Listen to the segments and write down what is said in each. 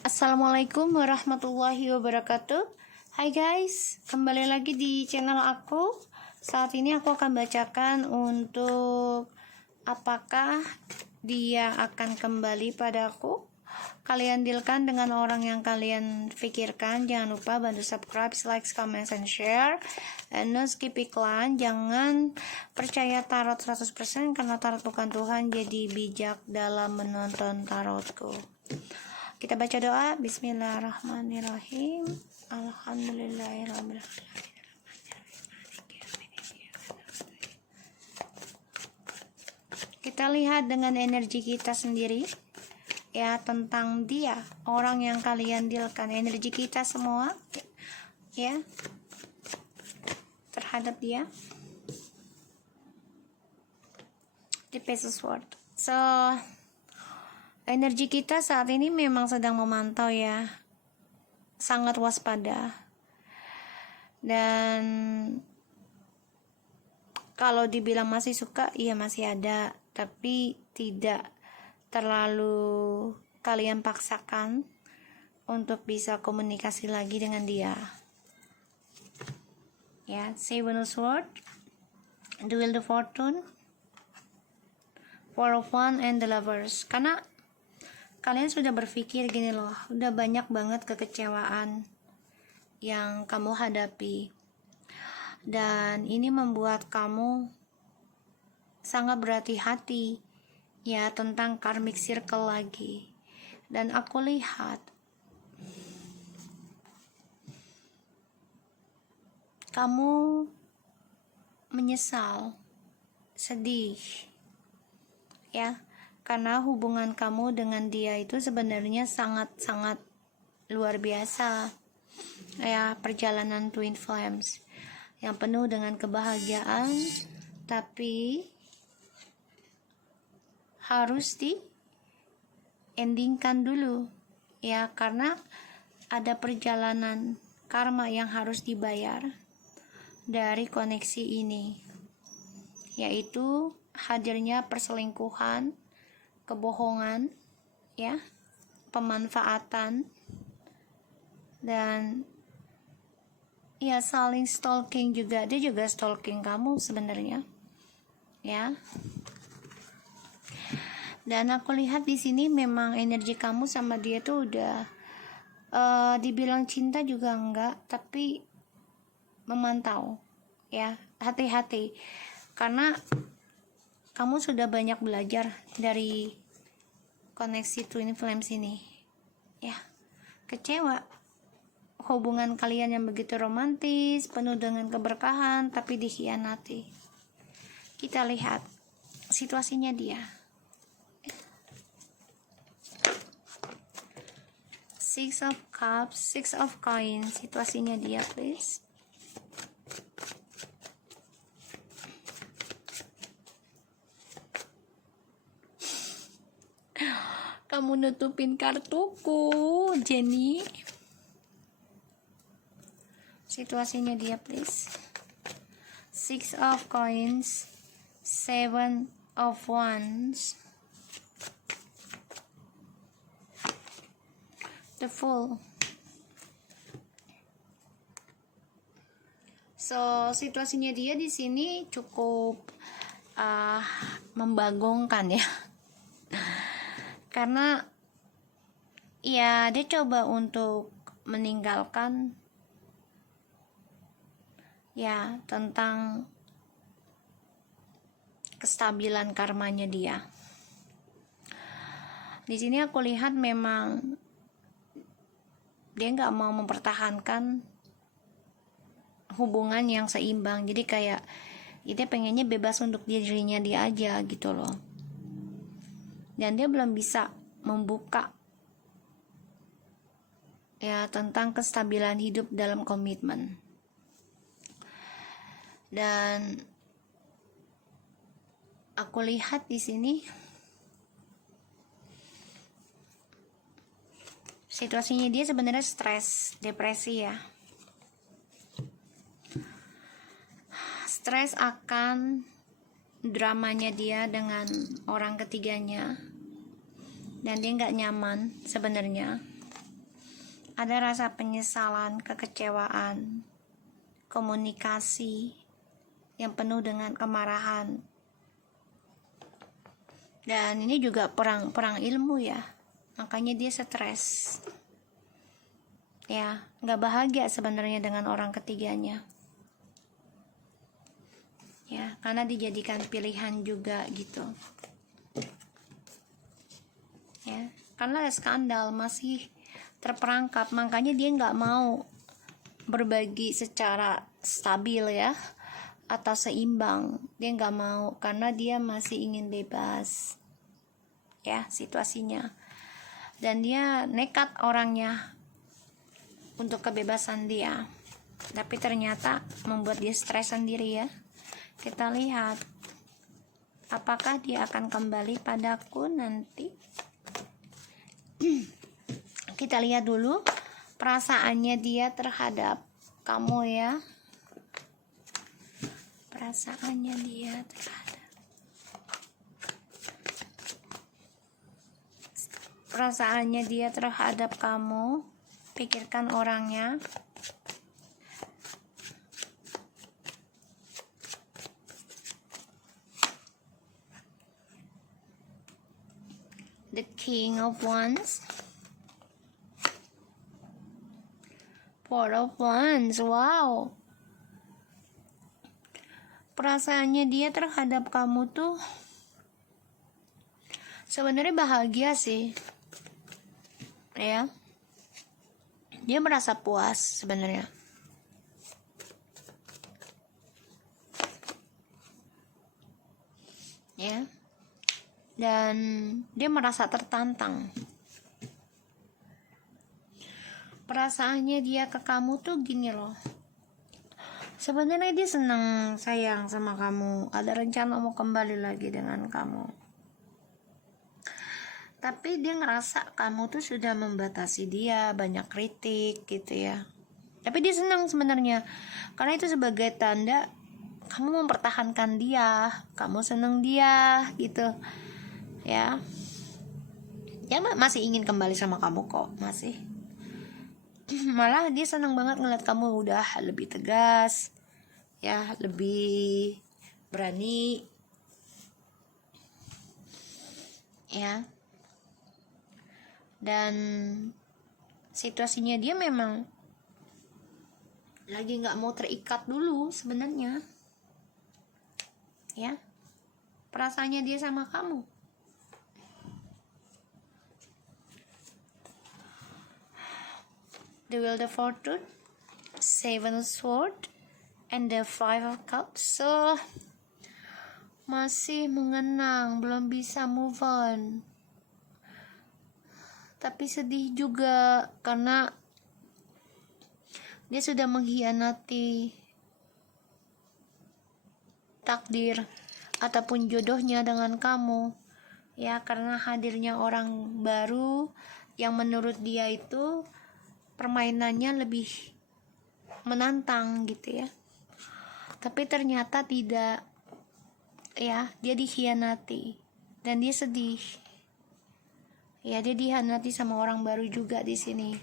Assalamualaikum warahmatullahi wabarakatuh. Hai guys, kembali lagi di channel aku. Saat ini aku akan bacakan untuk apakah dia akan kembali padaku. Kalian dealkan dengan orang yang kalian pikirkan. Jangan lupa bantu subscribe, like, comment, and share. And no skip iklan. Jangan percaya tarot 100% karena tarot bukan Tuhan. Jadi bijak dalam menonton tarotku. Kita baca doa. Bismillahirrahmanirrahim. Alhamdulillahirrahmanirrahim. Kita lihat dengan energi kita sendiri, ya, tentang dia, orang yang kalian dealkan, energi kita semua, ya, terhadap dia. The Page of Swords. So, energi kita saat ini memang sedang memantau, ya, sangat waspada. Dan kalau dibilang masih suka, iya masih ada, tapi tidak terlalu kalian paksakan untuk bisa komunikasi lagi dengan dia. Ya, Seven of Swords, Duel the Fortune, Four of Wands, and the Lovers. Karena kalian sudah berpikir gini loh, udah banyak banget kekecewaan yang kamu hadapi, dan ini membuat kamu sangat berhati-hati, ya, tentang karmic circle lagi. Dan aku lihat kamu menyesal, sedih, ya, karena hubungan kamu dengan dia itu sebenarnya sangat-sangat luar biasa, ya, perjalanan twin flames yang penuh dengan kebahagiaan, tapi harus di endingkan dulu, ya, karena ada perjalanan karma yang harus dibayar dari koneksi ini, yaitu hadirnya perselingkuhan, kebohongan, ya, pemanfaatan, dan ya saling stalking juga. Dia juga stalking kamu sebenarnya, ya. Dan aku lihat di sini memang energi kamu sama dia tuh udah dibilang cinta juga enggak, tapi memantau, ya, hati-hati, karena kamu sudah banyak belajar dari koneksi twin flames ini, ya. Kecewa hubungan kalian yang begitu romantis, penuh dengan keberkahan, tapi dikhianati. Kita lihat situasinya dia. Six of Cups, Six of Coins, situasinya dia, please. Kamu nutupin kartuku, Jenny. Situasinya dia, please. Six of Coins, Seven of Wands, the Fool. So, situasinya dia di sini cukup membagongkan, ya. Karena ya dia coba untuk meninggalkan, ya, tentang kestabilan karmanya dia. Di sini aku lihat memang dia nggak mau mempertahankan hubungan yang seimbang. Jadi kayak dia pengennya bebas untuk dirinya dia aja gitu loh. Dan dia belum bisa membuka, ya, tentang kestabilan hidup dalam komitmen. Dan aku lihat di sini situasinya dia sebenarnya stres, depresi, ya. Stres akan dramanya dia dengan orang ketiganya, dan dia nggak nyaman sebenarnya. ada rasa penyesalan, kekecewaan, komunikasi yang penuh dengan kemarahan. Dan ini juga perang ilmu ya, makanya dia stres ya, nggak bahagia sebenarnya dengan orang ketiganya ya, karena dijadikan pilihan juga gitu ya, karena ada skandal, masih terperangkap, makanya dia nggak mau berbagi secara stabil ya, atau seimbang. Dia nggak mau karena dia masih ingin bebas ya situasinya, dan dia nekat orangnya untuk kebebasan dia, tapi ternyata membuat dia stres sendiri ya. Kita lihat apakah dia akan kembali padaku nanti. Kita lihat dulu perasaannya dia terhadap kamu ya, perasaannya dia terhadap kamu. Pikirkan orangnya. The King of Wands, Four of Wands. Wow, perasaannya dia terhadap kamu tuh sebenarnya bahagia sih ya, dia merasa puas sebenarnya ya, dan dia merasa tertantang. Perasaannya dia ke kamu tuh gini loh, sebenarnya dia senang, sayang sama kamu, ada rencana mau kembali lagi dengan kamu, tapi dia ngerasa kamu tuh sudah membatasi dia, banyak kritik gitu ya. Tapi dia senang sebenarnya, karena itu sebagai tanda kamu mempertahankan dia, kamu senang dia gitu ya. Dia masih ingin kembali sama kamu kok, masih. Malah dia senang banget ngeliat kamu udah lebih tegas ya, lebih berani ya. Dan situasinya dia memang lagi nggak mau terikat dulu sebenarnya ya, perasaannya dia sama kamu. The Wheel of Fortune, Seven of Swords, and the Five of Cups. So masih mengenang, belum bisa move on, tapi sedih juga karena dia sudah mengkhianati takdir ataupun jodohnya dengan kamu ya, karena hadirnya orang baru yang menurut dia itu permainannya lebih menantang gitu ya, tapi ternyata tidak ya, dia dikhianati dan dia sedih ya, dia dikhianati sama orang baru juga di sini.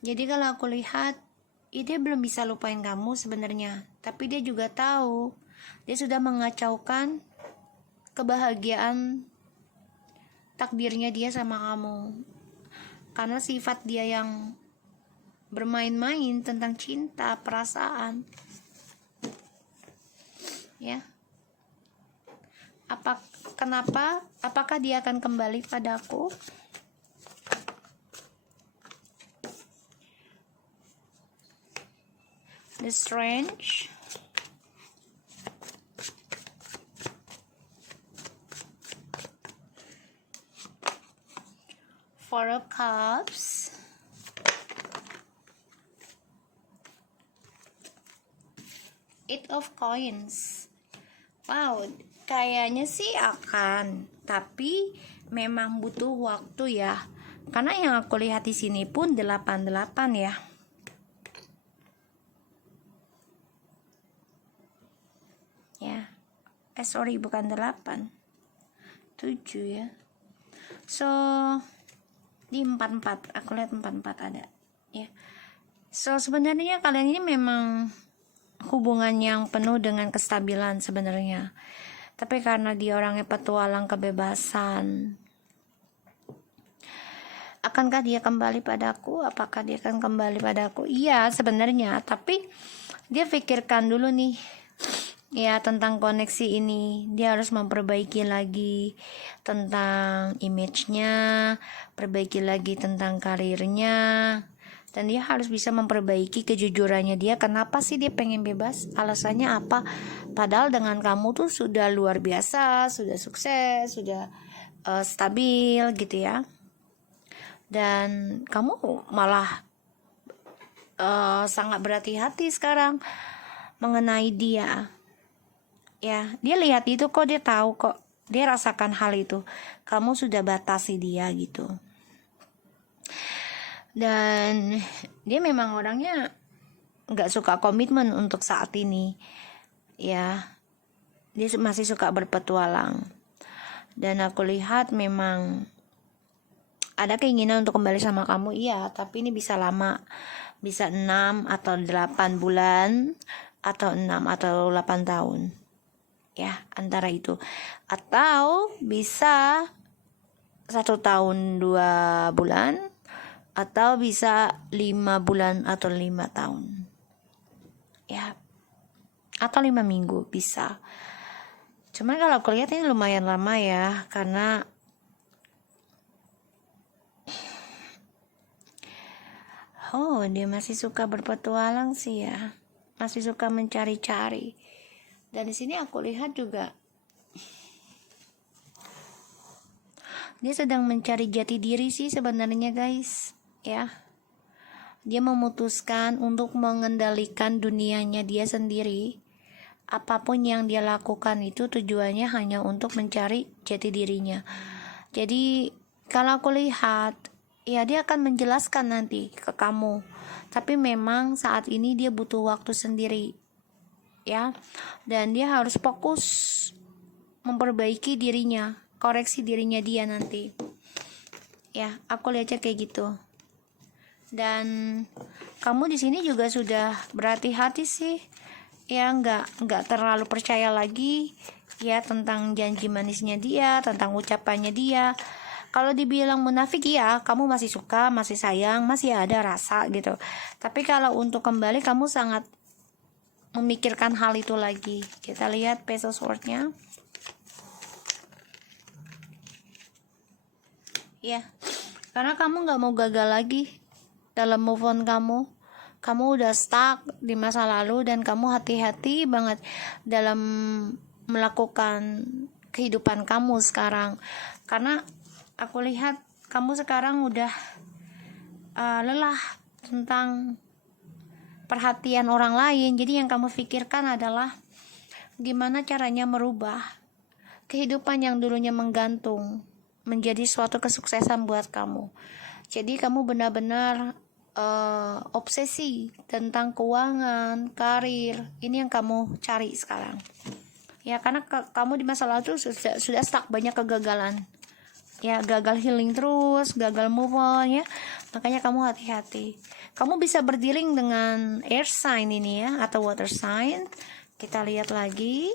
Jadi kalau aku lihat, dia belum bisa lupain kamu sebenarnya, tapi dia juga tahu dia sudah mengacaukan kebahagiaan takdirnya dia sama kamu, karena sifat dia yang bermain-main tentang cinta, perasaan ya. Apakah dia akan kembali padaku? The Strange, Four of Cups, Eight of Coins. Wow, kayaknya sih akan, tapi memang butuh waktu ya. Karena yang aku lihat di sini pun 88 ya. Ya. Sorry, bukan 8. 7 ya. So, di 44, aku lihat 44 ada ya. So sebenarnya kalian ini memang hubungan yang penuh dengan kestabilan sebenarnya, tapi karena dia orangnya petualang kebebasan, akankah dia kembali padaku? Apakah dia akan kembali padaku? Iya sebenarnya, tapi dia pikirkan dulu nih ya tentang koneksi ini. Dia harus memperbaiki lagi tentang image-nya, perbaiki lagi tentang karirnya, dan dia harus bisa memperbaiki kejujurannya dia. Kenapa sih dia pengen bebas? Alasannya apa? Padahal dengan kamu tuh sudah luar biasa, sudah sukses, sudah stabil gitu ya. Dan kamu malah sangat berhati-hati sekarang mengenai dia. Ya, dia lihat itu kok, dia tahu kok, dia rasakan hal itu. Kamu sudah batasi dia gitu. Dan dia memang orangnya nggak suka komitmen untuk saat ini. Ya, dia masih suka berpetualang. Dan aku lihat memang ada keinginan untuk kembali sama kamu, iya, tapi ini bisa lama. Bisa 6 atau 8 bulan, atau 6 atau 8 tahun. Ya, antara itu. Atau bisa 1 tahun 2 bulan, atau bisa 5 bulan atau 5 tahun. Ya, atau 5 minggu bisa. Cuman kalau aku lihat ini lumayan lama ya, karena dia masih suka berpetualang sih ya, masih suka mencari-cari. Dan di sini aku lihat juga dia sedang mencari jati diri sih sebenarnya guys ya. Dia memutuskan untuk mengendalikan dunianya dia sendiri. Apapun yang dia lakukan itu tujuannya hanya untuk mencari jati dirinya. Jadi kalau aku lihat ya, dia akan menjelaskan nanti ke kamu. Tapi memang saat ini dia butuh waktu sendiri ya, dan dia harus fokus memperbaiki dirinya, koreksi dirinya dia nanti ya. Aku lihatnya kayak gitu. Dan kamu di sini juga sudah berhati-hati sih ya, nggak terlalu percaya lagi ya tentang janji manisnya dia, tentang ucapannya dia. Kalau dibilang munafik ya, kamu masih suka, masih sayang, masih ada rasa gitu. Tapi kalau untuk kembali, kamu sangat memikirkan hal itu lagi. Kita lihat Page of Swords-nya. Ya, karena kamu gak mau gagal lagi dalam move on kamu. Kamu udah stuck di masa lalu dan kamu hati-hati banget dalam melakukan kehidupan kamu sekarang. Karena aku lihat kamu sekarang udah lelah tentang perhatian orang lain. Jadi yang kamu pikirkan adalah gimana caranya merubah kehidupan yang dulunya menggantung menjadi suatu kesuksesan buat kamu. Jadi kamu benar-benar obsesi tentang keuangan, karir. Ini yang kamu cari sekarang ya, karena kamu di masa lalu sudah stuck, banyak kegagalan ya, gagal healing terus, gagal move on ya. Makanya kamu hati-hati. Kamu bisa berdealing dengan air sign ini ya, atau water sign. Kita lihat lagi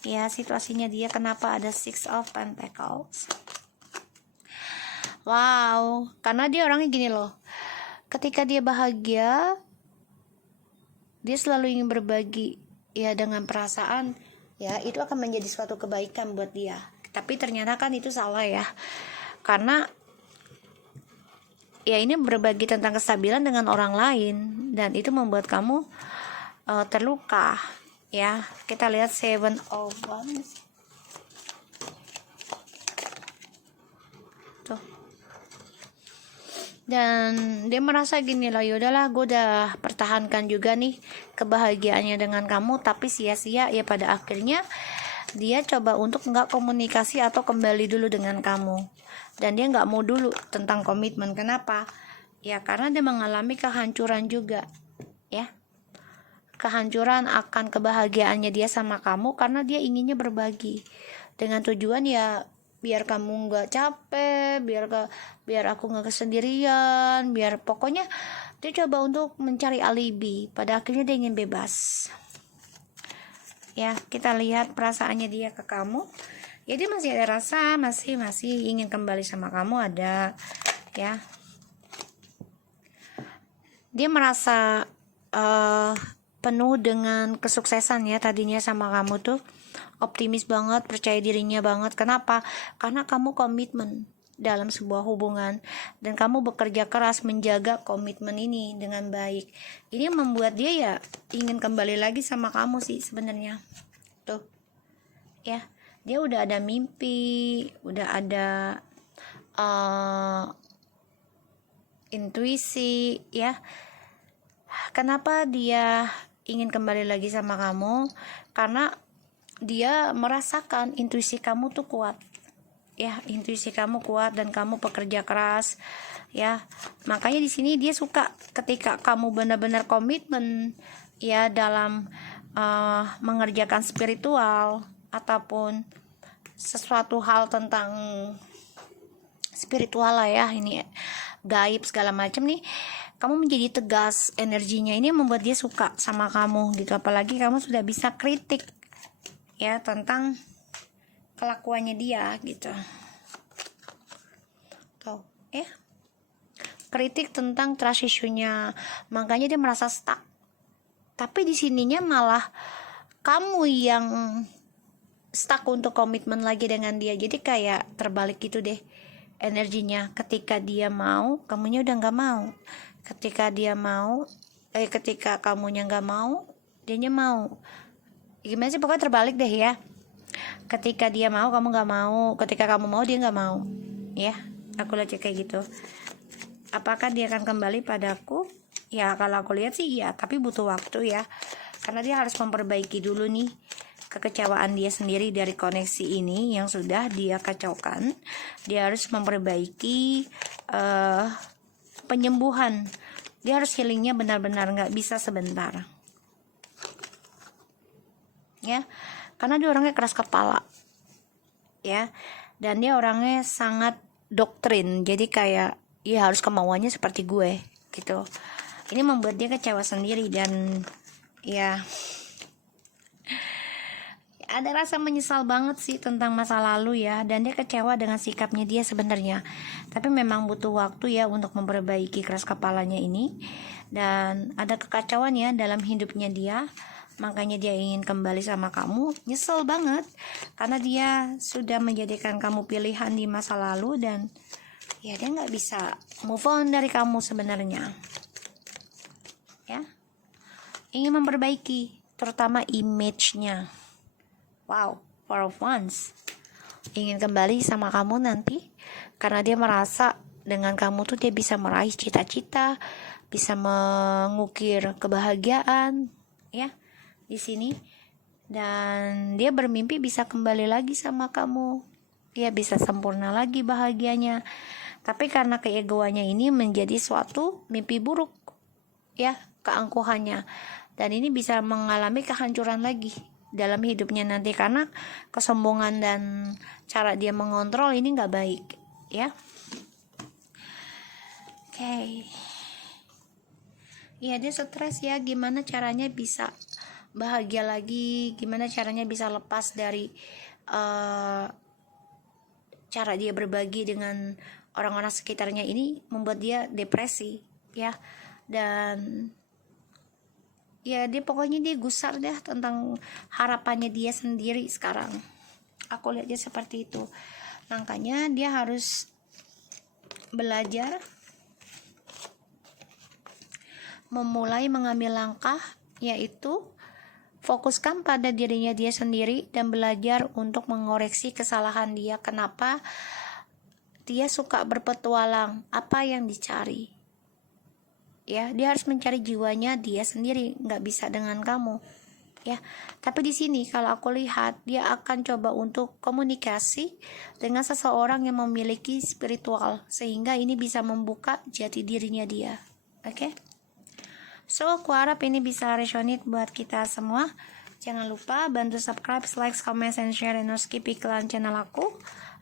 ya situasinya dia, kenapa ada 6 of Pentacles. Wow, karena dia orangnya gini loh, ketika dia bahagia dia selalu ingin berbagi ya dengan perasaan ya, itu akan menjadi suatu kebaikan buat dia. Tapi ternyata kan itu salah ya, karena ya ini berbagi tentang kestabilan dengan orang lain, dan itu membuat kamu terluka ya. Kita lihat 7 of Wands. Tuh. Dan dia merasa gini loh, yaudahlah gue udah pertahankan juga nih kebahagiaannya dengan kamu, tapi sia-sia ya. Pada akhirnya dia coba untuk nggak komunikasi atau kembali dulu dengan kamu, dan dia nggak mau dulu tentang komitmen. Kenapa? Ya karena dia mengalami kehancuran juga ya, kehancuran akan kebahagiaannya dia sama kamu, karena dia inginnya berbagi dengan tujuan ya biar kamu nggak capek, biar aku nggak kesendirian, biar pokoknya dia coba untuk mencari alibi. Pada akhirnya dia ingin bebas. Ya, kita lihat perasaannya dia ke kamu. Ya, dia masih ada rasa, masih ingin kembali sama kamu, ada ya. Dia merasa penuh dengan kesuksesan ya tadinya sama kamu tuh, optimis banget, percaya dirinya banget. Kenapa? Karena kamu komitmen dalam sebuah hubungan dan kamu bekerja keras menjaga komitmen ini dengan baik. Ini membuat dia ya ingin kembali lagi sama kamu sih sebenarnya. Tuh. Ya, dia udah ada mimpi, udah ada intuisi ya. Kenapa dia ingin kembali lagi sama kamu? Karena dia merasakan intuisi kamu tuh kuat. Ya, intuisi kamu kuat dan kamu pekerja keras. Ya, makanya di sini dia suka ketika kamu benar-benar komitmen ya dalam mengerjakan spiritual ataupun sesuatu hal tentang spiritual lah ya, ini gaib segala macam nih. Kamu menjadi tegas, energinya ini membuat dia suka sama kamu gitu. Apalagi kamu sudah bisa kritik ya tentang kelakuannya dia gitu. Tuh ya, kritik tentang trust issue-nya. Makanya dia merasa stuck. Tapi di sininya malah kamu yang stuck untuk komitmen lagi dengan dia. Jadi kayak terbalik gitu deh energinya. Ketika dia mau, kamunya udah nggak mau. Ketika dia mau, ketika kamunya nggak mau, dianya mau. Gimana sih, pokoknya terbalik deh ya. Ketika dia mau, kamu nggak mau. Ketika kamu mau, dia nggak mau. Ya, aku lihat kayak gitu. Apakah dia akan kembali padaku? Ya, kalau aku lihat sih ya, tapi butuh waktu ya. Karena dia harus memperbaiki dulu nih kekecewaan dia sendiri dari koneksi ini yang sudah dia kacaukan. Dia harus memperbaiki penyembuhan. Dia harus healingnya benar-benar, nggak bisa sebentar. Ya, karena dia orangnya keras kepala. Ya, dan dia orangnya sangat doktrin. Jadi kayak ya harus kemauannya seperti gue gitu. Ini membuat dia kecewa sendiri dan ya ada rasa menyesal banget sih tentang masa lalu ya, dan dia kecewa dengan sikapnya dia sebenarnya. Tapi memang butuh waktu ya untuk memperbaiki keras kepalanya ini, dan ada kekacauan ya dalam hidupnya dia. Makanya dia ingin kembali sama kamu. Nyesel banget karena dia sudah menjadikan kamu pilihan di masa lalu, dan ya dia nggak bisa move on dari kamu sebenarnya. Ya, ingin memperbaiki terutama image-nya. Wow, for once ingin kembali sama kamu nanti karena dia merasa dengan kamu tuh dia bisa meraih cita-cita, bisa mengukir kebahagiaan ya di sini, dan dia bermimpi bisa kembali lagi sama kamu. Dia bisa sempurna lagi bahagianya. Tapi karena keegoannya ini menjadi suatu mimpi buruk ya, keangkuhannya, dan ini bisa mengalami kehancuran lagi dalam hidupnya nanti karena kesombongan dan cara dia mengontrol ini nggak baik ya. Oke. Ya, dia stres ya, gimana caranya bisa bahagia lagi, gimana caranya bisa lepas dari cara dia berbagi dengan orang-orang sekitarnya ini membuat dia depresi ya. Dan ya dia pokoknya dia gusar deh tentang harapannya dia sendiri sekarang. Aku lihat dia seperti itu. Makanya dia harus belajar memulai mengambil langkah, yaitu fokuskan pada dirinya dia sendiri dan belajar untuk mengoreksi kesalahan dia. Kenapa dia suka berpetualang, apa yang dicari ya, dia harus mencari jiwanya dia sendiri, nggak bisa dengan kamu ya. Tapi di sini kalau aku lihat dia akan coba untuk komunikasi dengan seseorang yang memiliki spiritual, sehingga ini bisa membuka jati dirinya dia. Oke? So aku harap ini bisa resonate buat kita semua. Jangan lupa bantu subscribe, like, comment, and share, dan skip iklan channel aku.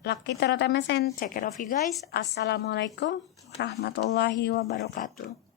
Lucky Tarot MSN. Take care of you guys. Assalamualaikum warahmatullahi wabarakatuh.